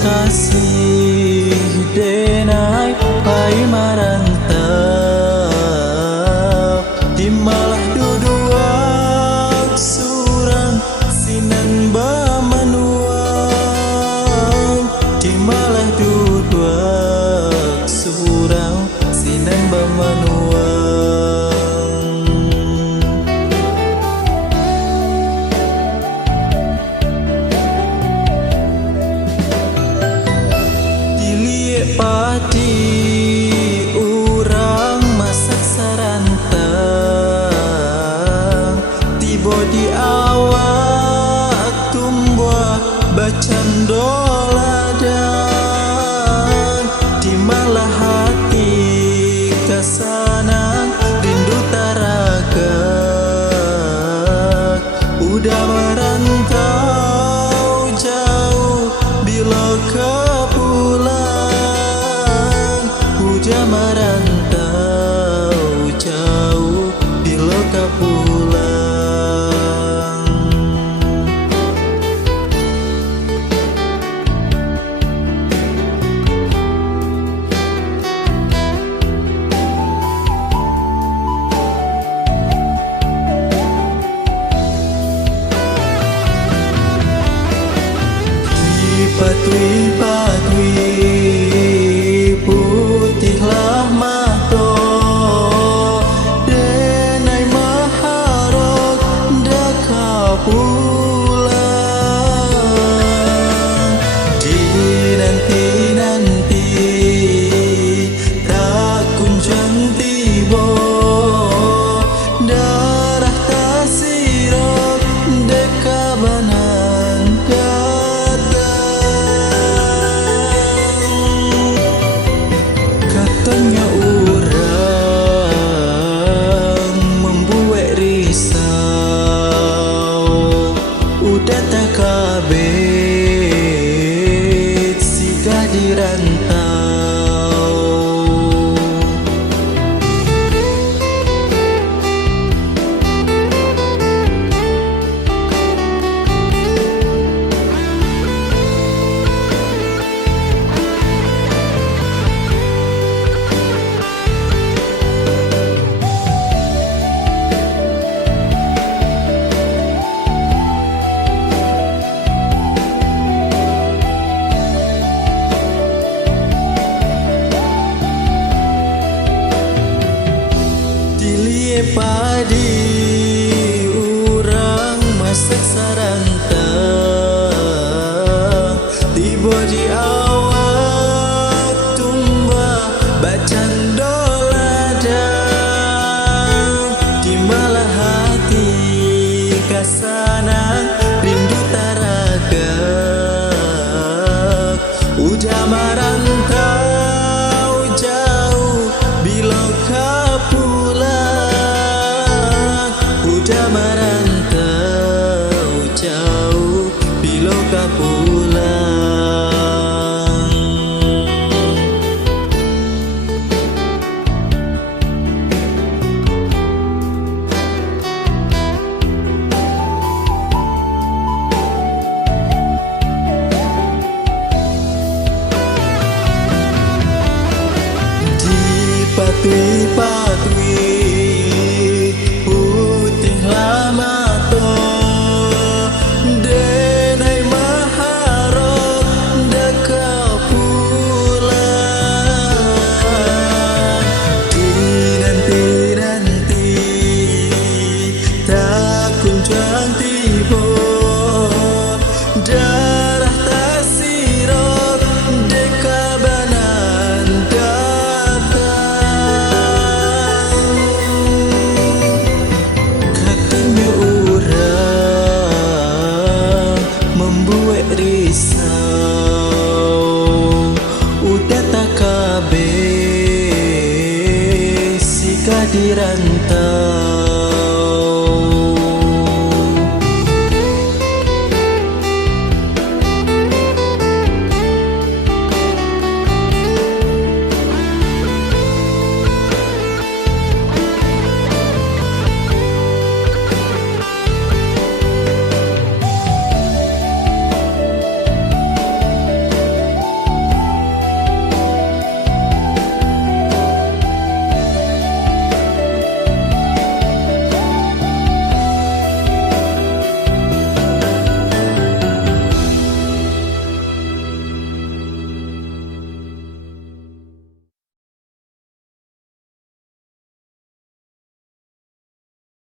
kasih denai pai marantap timalah duduak surang sinan bamanuang timalah duduak surang sinan bamanuang. Pati urang masak sarantang tiba di awak tumbuh bacandoladan di malah hati kesanang rindu taragak udah merantau jauh bila merantau jauh bila kau pulang. Patui putihlah mato denai maharok dak pulang di nanti tak kunjung tiba darah tasirok dekabanan katanya orang membuat risau udah tak kabeh siga di rantau. Padi urang masak sarantang tiba di awak tumbah bacandoladan di malah hati kasanang rindu taragak udah merantau jauh bila kau pulang. Udah merantau jauh bila kau pulang. Di patui darah tasirok dekabanan datang katanya orang membuat risau udah tak kabeh siga di rantau.